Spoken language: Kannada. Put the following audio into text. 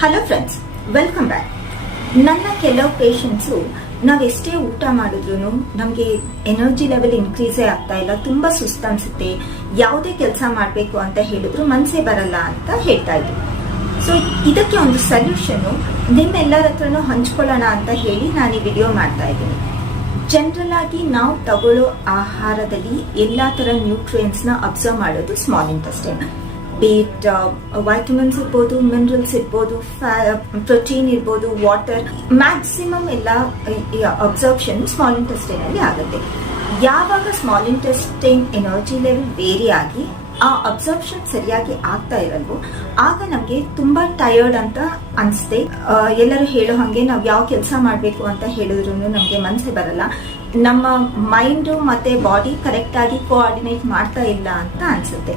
Hello friends, welcome back. ನನ್ನ ಕೆಲವು ಪೇಷಂಟ್ಸು ನಾವೆಷ್ಟೇ ಊಟ ಮಾಡಿದ್ರು ನಮಗೆ ಎನರ್ಜಿ ಲೆವೆಲ್ ಇನ್ಕ್ರೀಸೇ ಆಗ್ತಾ ಇಲ್ಲ, ತುಂಬಾ ಸುಸ್ತು ಅನ್ಸುತ್ತೆ, ಯಾವುದೇ ಕೆಲಸ ಮಾಡಬೇಕು ಅಂತ ಹೇಳಿದ್ರು ಮನಸ್ಸೇ ಬರಲ್ಲ ಅಂತ ಹೇಳ್ತಾ ಇದ್ರು. ಸೊ ಇದಕ್ಕೆ ಒಂದು ಸೊಲ್ಯೂಷನ್ ನಿಮ್ಮೆಲ್ಲರ ಹತ್ರನೂ ಹಂಚ್ಕೊಳ್ಳೋಣ ಅಂತ ಹೇಳಿ ನಾನು ಈ ವಿಡಿಯೋ ಮಾಡ್ತಾ ಇದ್ದೀನಿ. ಜನರಲ್ ಆಗಿ ನಾವು ತಗೊಳ್ಳೋ ಆಹಾರದಲ್ಲಿ ಎಲ್ಲಾ ತರ ನ್ಯೂಟ್ರಿಯೆಂಟ್ಸ್ ನ ಅಬ್ಸರ್ವ್ ಮಾಡೋದು ಸ್ಮಾಲ್ ಇಂಟೆಸ್ಟೈನ್. ಬೇಟ್ ವೈಟಮಿನ್ಸ್ ಇರ್ಬೋದು, ಮಿನರಲ್ಸ್ ಇರ್ಬೋದು, ಪ್ರೋಟೀನ್ ಇರ್ಬೋದು, ವಾಟರ್, ಮ್ಯಾಕ್ಸಿಮಮ್ ಎಲ್ಲ ಅಬ್ಸರ್ಪ್ಷನ್ ಸ್ಮಾಲ್ ಇಂಟೆಸ್ಟೈನ್ ಅಲ್ಲಿ ಆಗುತ್ತೆ. ಯಾವಾಗ small intestine energy level vary ಆಗಿ ಆ ಅಬ್ಸರ್ಪ್ಷನ್ ಸರಿಯಾಗಿ ಆಗ್ತಾ ಇರಲ್ವೋ ಆಗ ನಮ್ಗೆ ತುಂಬಾ ಟಯರ್ಡ್ ಅಂತ ಅನ್ಸುತ್ತೆ. ಎಲ್ಲರೂ ಹೇಳೋ ಹಾಗೆ ನಾವು ಯಾವ ಕೆಲಸ ಮಾಡ್ಬೇಕು ಅಂತ ಹೇಳಿದ್ರು ನಮ್ಗೆ ಮನಸ್ಸೇ ಬರಲ್ಲ, ನಮ್ಮ ಮೈಂಡ್ ಮತ್ತೆ ಬಾಡಿ ಕರೆಕ್ಟ್ ಆಗಿ ಕೋಆರ್ಡಿನೇಟ್ ಮಾಡ್ತಾ ಇಲ್ಲ ಅಂತ ಅನ್ಸುತ್ತೆ.